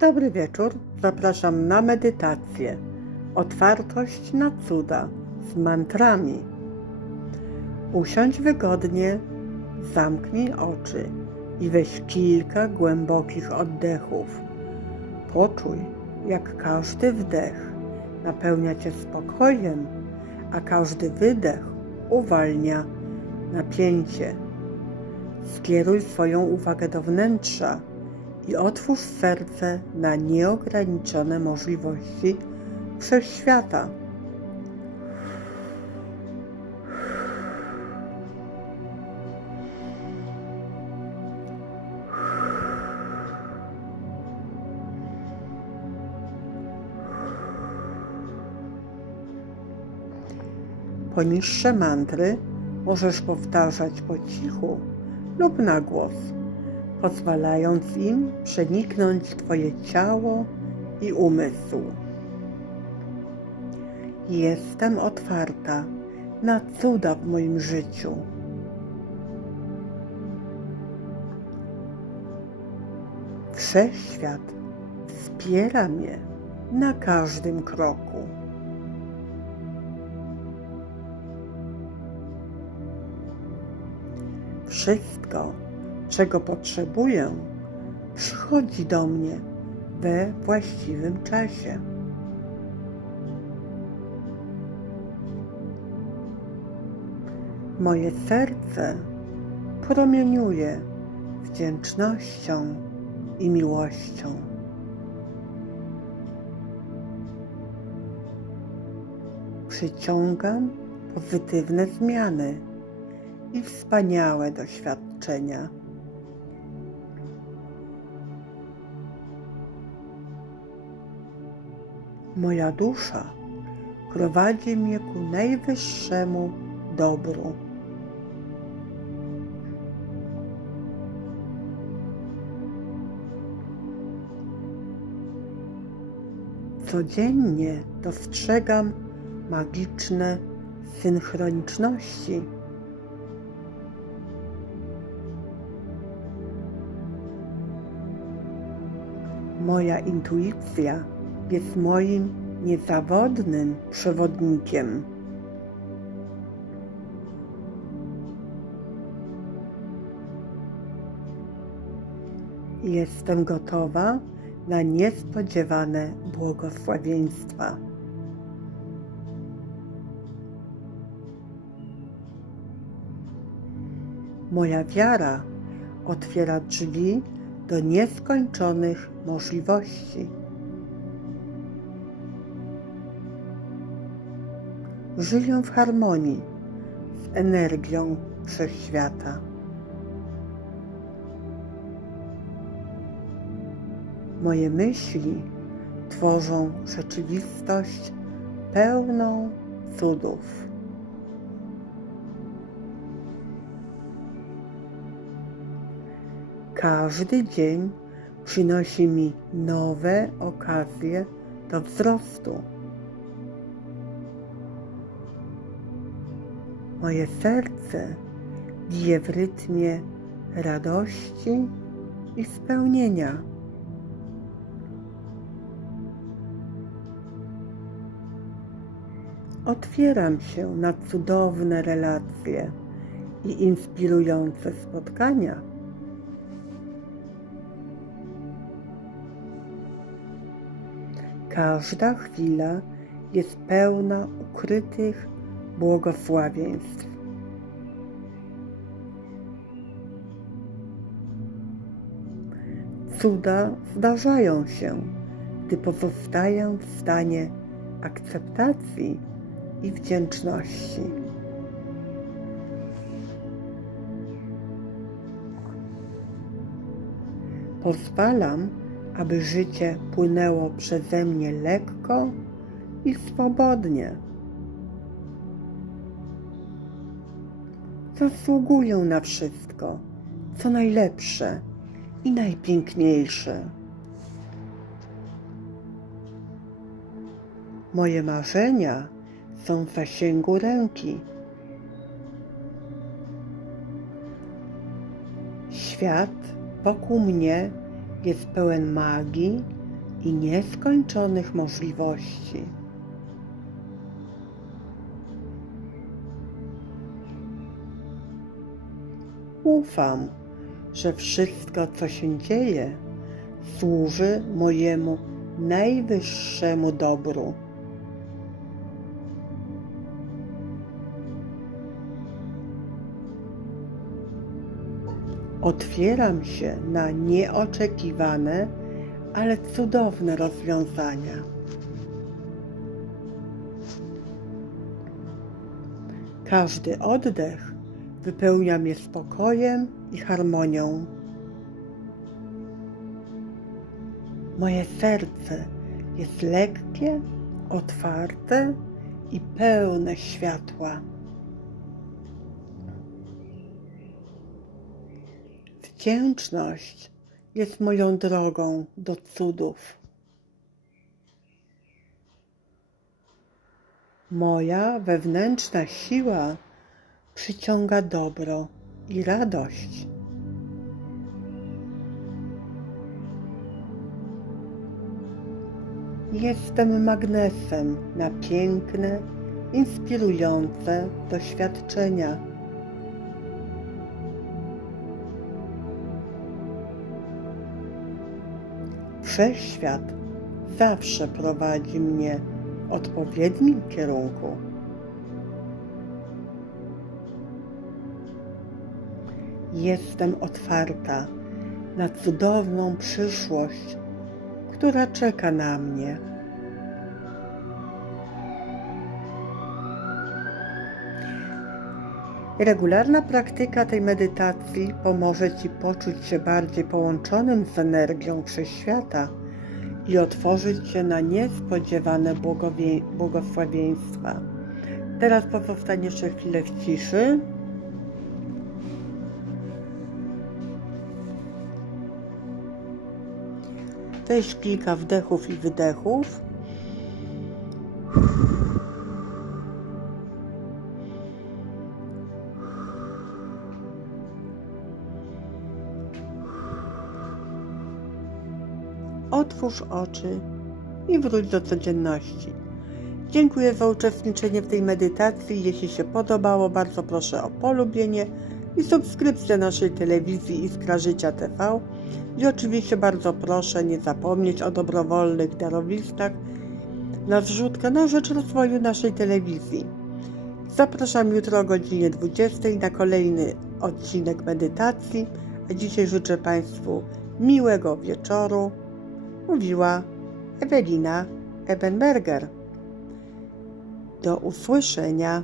Dobry wieczór. Zapraszam na medytację. Otwartość na cuda z mantrami. Usiądź wygodnie, zamknij oczy i weź kilka głębokich oddechów. Poczuj, jak każdy wdech napełnia cię spokojem, a każdy wydech uwalnia napięcie. Skieruj swoją uwagę do wnętrza i otwórz serce na nieograniczone możliwości wszechświata. Poniższe mantry możesz powtarzać po cichu lub na głos pozwalając im przeniknąć Twoje ciało i umysł. Jestem otwarta na cuda w moim życiu. Wszechświat wspiera mnie na każdym kroku. Wszystko, czego potrzebuję, przychodzi do mnie we właściwym czasie. Moje serce promieniuje wdzięcznością i miłością. Przyciągam pozytywne zmiany i wspaniałe doświadczenia. Moja dusza prowadzi mnie ku najwyższemu dobru. Codziennie dostrzegam magiczne synchroniczności. Moja intuicja jest moim niezawodnym przewodnikiem. Jestem gotowa na niespodziewane błogosławieństwa. Moja wiara otwiera drzwi do nieskończonych możliwości. Żyję w harmonii z energią wszechświata. Moje myśli tworzą rzeczywistość pełną cudów. Każdy dzień przynosi mi nowe okazje do wzrostu. Moje serce bije w rytmie radości i spełnienia. Otwieram się na cudowne relacje i inspirujące spotkania. Każda chwila jest pełna ukrytych błogosławieństw. Cuda zdarzają się, gdy pozostaję w stanie akceptacji i wdzięczności. Pozwalam, aby życie płynęło przeze mnie lekko i swobodnie. Zasługują na wszystko, co najlepsze i najpiękniejsze. Moje marzenia są w zasięgu ręki. Świat wokół mnie jest pełen magii i nieskończonych możliwości. Ufam, że wszystko, co się dzieje, służy mojemu najwyższemu dobru. Otwieram się na nieoczekiwane, ale cudowne rozwiązania. Każdy oddech wypełnia mnie spokojem i harmonią. Moje serce jest lekkie, otwarte i pełne światła. Wdzięczność jest moją drogą do cudów. Moja wewnętrzna siła przyciąga dobro i radość. Jestem magnesem na piękne, inspirujące doświadczenia. Wszechświat zawsze prowadzi mnie w odpowiednim kierunku. Jestem otwarta na cudowną przyszłość, która czeka na mnie. Regularna praktyka tej medytacji pomoże Ci poczuć się bardziej połączonym z energią wszechświata i otworzyć się na niespodziewane błogosławieństwa. Teraz pozostanie jeszcze chwilę w ciszy. Weź kilka wdechów i wydechów. Otwórz oczy i wróć do codzienności. Dziękuję za uczestniczenie w tej medytacji. Jeśli się podobało, bardzo proszę o polubienie i subskrypcję naszej telewizji Iskra Życia TV. I oczywiście bardzo proszę nie zapomnieć o dobrowolnych darowizkach na zrzutkę na rzecz rozwoju naszej telewizji. Zapraszam jutro o godzinie 20 na kolejny odcinek medytacji. A dzisiaj życzę Państwu miłego wieczoru. Mówiła Ewelina Ebenberger. Do usłyszenia.